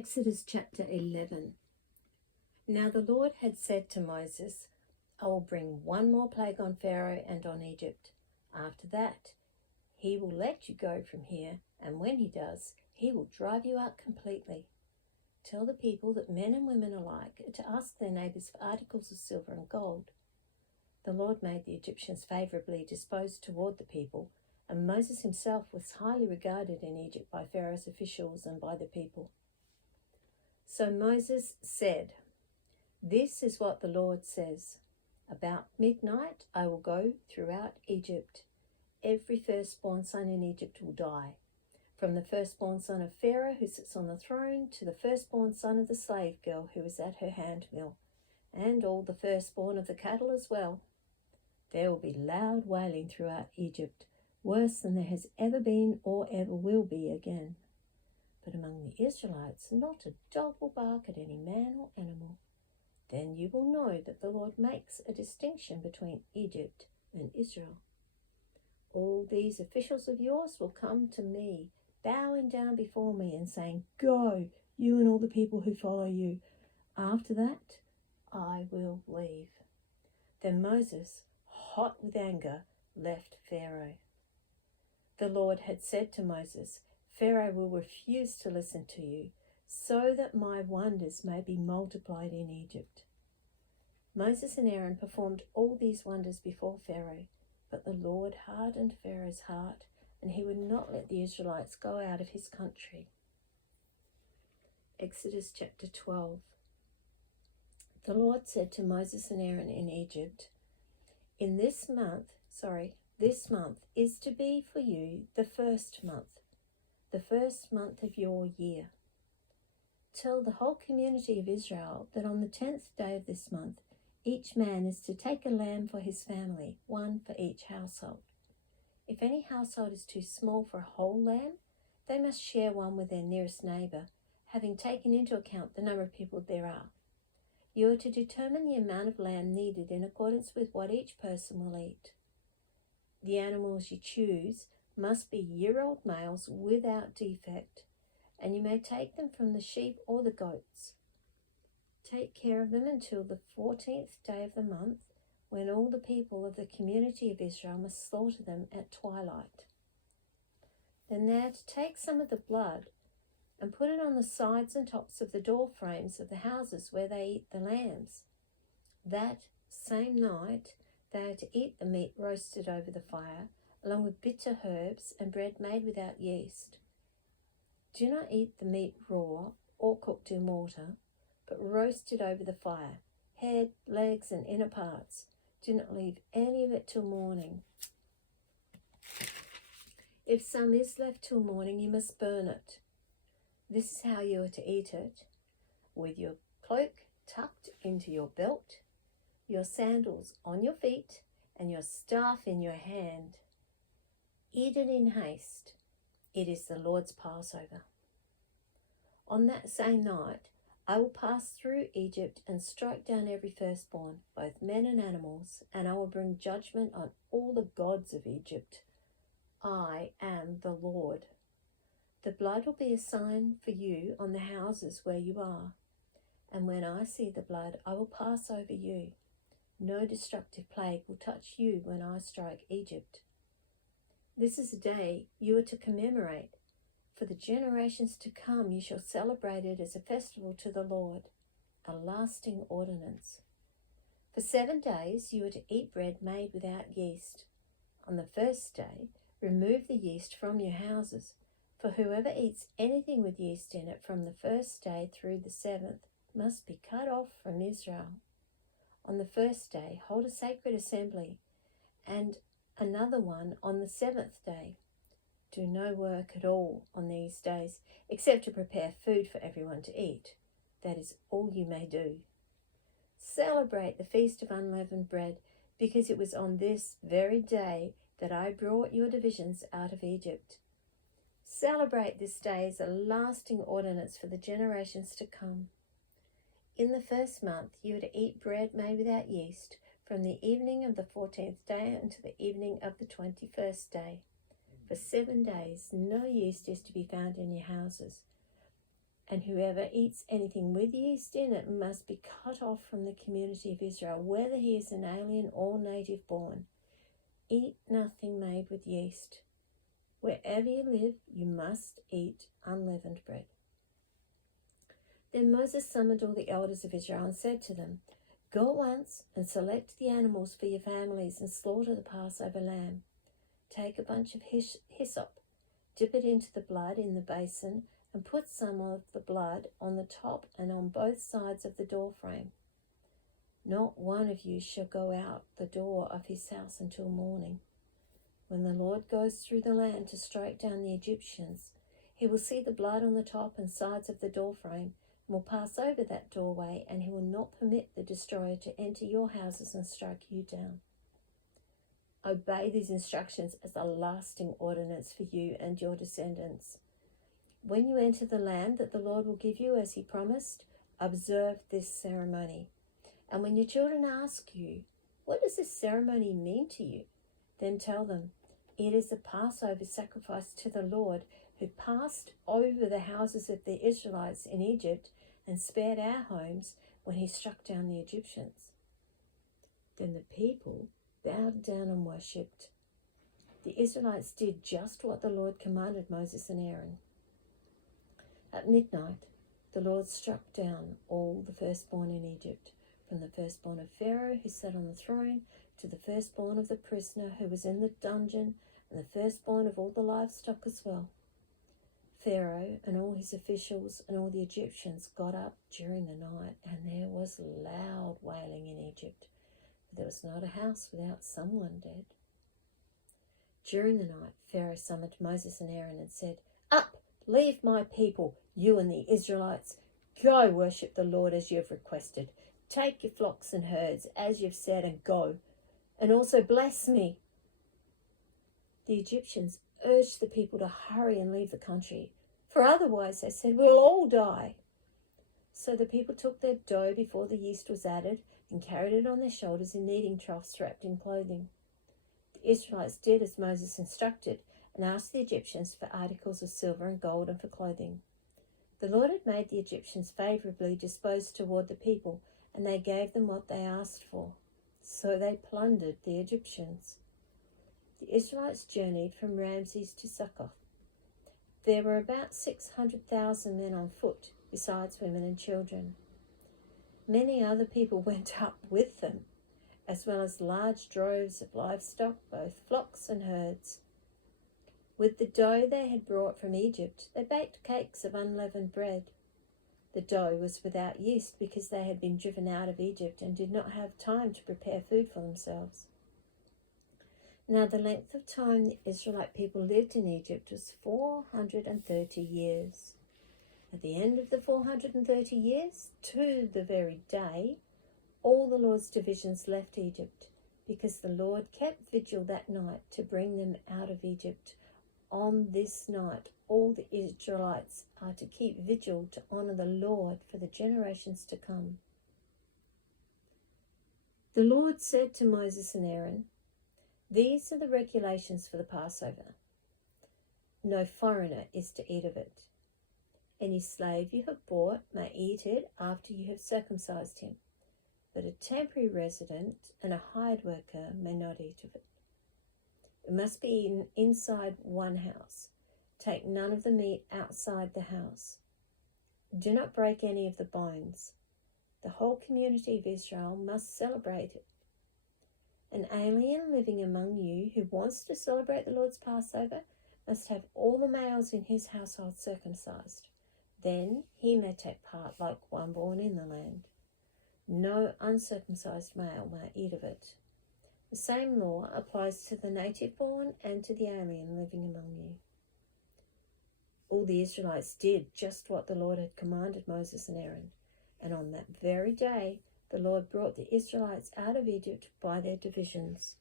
Exodus chapter 11. Now the Lord had said to Moses, I will bring one more plague on Pharaoh and on Egypt. After that, he will let you go from here, and when he does, he will drive you out completely. Tell the people that men and women alike are to ask their neighbours for articles of silver and gold. The Lord made the Egyptians favourably disposed toward the people, and Moses himself was highly regarded in Egypt by Pharaoh's officials and by the people. So Moses said, This is what the Lord says. About midnight I will go throughout Egypt. Every firstborn son in Egypt will die, from the firstborn son of Pharaoh who sits on the throne to the firstborn son of the slave girl who is at her handmill, and all the firstborn of the cattle as well. There will be loud wailing throughout Egypt, worse than there has ever been or ever will be again. But among the Israelites not a dog will bark at any man or animal. Then you will know that the Lord makes a distinction between Egypt and Israel. All these officials of yours will come to me, bowing down before me and saying, Go, you and all the people who follow you. After that, I will leave. Then Moses, hot with anger, left Pharaoh. The Lord had said to Moses, Pharaoh will refuse to listen to you, so that my wonders may be multiplied in Egypt. Moses and Aaron performed all these wonders before Pharaoh, but the Lord hardened Pharaoh's heart, and he would not let the Israelites go out of his country. Exodus chapter 12. The Lord said to Moses and Aaron in Egypt, This month is to be for you the first month of your year. Tell the whole community of Israel that on the 10th day of this month, each man is to take a lamb for his family, one for each household. If any household is too small for a whole lamb, they must share one with their nearest neighbour, having taken into account the number of people there are. You are to determine the amount of lamb needed in accordance with what each person will eat. The animals you choose must be year-old males without defect, and you may take them from the sheep or the goats. Take care of them until the 14th day of the month, when all the people of the community of Israel must slaughter them at twilight. Then they are to take some of the blood and put it on the sides and tops of the door frames of the houses where they eat the lambs. That same night they are to eat the meat roasted over the fire, along with bitter herbs and bread made without yeast. Do not eat the meat raw or cooked in water, but roast it over the fire, head, legs, and inner parts. Do not leave any of it till morning. If some is left till morning, you must burn it. This is how you are to eat it, with your cloak tucked into your belt, your sandals on your feet, and your staff in your hand. Eat it in haste. It is the Lord's Passover. On that same night, I will pass through Egypt and strike down every firstborn, both men and animals, and I will bring judgment on all the gods of Egypt. I am the Lord. The blood will be a sign for you on the houses where you are, and when I see the blood, I will pass over you. No destructive plague will touch you when I strike Egypt. This is a day you are to commemorate. For the generations to come, you shall celebrate it as a festival to the Lord, a lasting ordinance. For 7 days you are to eat bread made without yeast. On the first day, remove the yeast from your houses, for whoever eats anything with yeast in it from the first day through the 7th must be cut off from Israel. On the first day, hold a sacred assembly, and another one on the 7th day. Do no work at all on these days, except to prepare food for everyone to eat. That is all you may do. Celebrate the Feast of Unleavened Bread, because it was on this very day that I brought your divisions out of Egypt. Celebrate this day as a lasting ordinance for the generations to come. In the first month you are to eat bread made without yeast, from the evening of the 14th day until the evening of the 21st day. For 7 days no yeast is to be found in your houses, And whoever eats anything with yeast in it must be cut off from the community of Israel, whether he is an alien or native born. Eat nothing made with yeast. Wherever you live, you must eat unleavened bread. Then Moses summoned all the elders of Israel and said to them, Go at once and select the animals for your families and slaughter the Passover lamb. Take a bunch of hyssop, dip it into the blood in the basin, and put some of the blood on the top and on both sides of the doorframe. Not one of you shall go out the door of his house until morning. When the Lord goes through the land to strike down the Egyptians, he will see the blood on the top and sides of the doorframe, and will pass over that doorway, and he will not permit the destroyer to enter your houses and strike you down. Obey these instructions as a lasting ordinance for you and your descendants. When you enter the land that the Lord will give you as he promised, observe this ceremony. And when your children ask you, What does this ceremony mean to you? Then tell them, It is a Passover sacrifice to the Lord, who passed over the houses of the Israelites in Egypt and spared our homes when he struck down the Egyptians. Then the people bowed down and worshipped. The Israelites did just what the Lord commanded Moses and Aaron. At midnight, the Lord struck down all the firstborn in Egypt, from the firstborn of Pharaoh who sat on the throne to the firstborn of the prisoner who was in the dungeon, and the firstborn of all the livestock as well. Pharaoh and all his officials and all the Egyptians got up during the night, and there was loud wailing in Egypt, for there was not a house without someone dead. During the night, Pharaoh summoned Moses and Aaron and said, Up! Leave my people, you and the Israelites. Go worship the Lord as you have requested. Take your flocks and herds as you've said and go. And also bless me. The Egyptians urged the people to hurry and leave the country, for otherwise, they said, we'll all die. So the people took their dough before the yeast was added and carried it on their shoulders in kneading troughs wrapped in clothing. The Israelites did as Moses instructed, and asked the Egyptians for articles of silver and gold and for clothing. The Lord had made the Egyptians favourably disposed toward the people, and they gave them what they asked for. So they plundered the Egyptians. The Israelites journeyed from Ramses to Succoth. There were about 600,000 men on foot, besides women and children. Many other people went up with them, as well as large droves of livestock, both flocks and herds. With the dough they had brought from Egypt, they baked cakes of unleavened bread. The dough was without yeast because they had been driven out of Egypt and did not have time to prepare food for themselves. Now the length of time the Israelite people lived in Egypt was 430 years. At the end of the 430 years, to the very day, all the Lord's divisions left Egypt, because the Lord kept vigil that night to bring them out of Egypt. On this night, all the Israelites are to keep vigil to honour the Lord for the generations to come. The Lord said to Moses and Aaron, These are the regulations for the Passover. No foreigner is to eat of it. Any slave you have bought may eat it after you have circumcised him, but a temporary resident and a hired worker may not eat of it. It must be eaten inside one house. Take none of the meat outside the house. Do not break any of the bones. The whole community of Israel must celebrate it. An alien living among you who wants to celebrate the Lord's Passover must have all the males in his household circumcised. Then he may take part like one born in the land. No uncircumcised male may eat of it. The same law applies to the native born and to the alien living among you. All the Israelites did just what the Lord had commanded Moses and Aaron, and on that very day the Lord brought the Israelites out of Egypt by their divisions.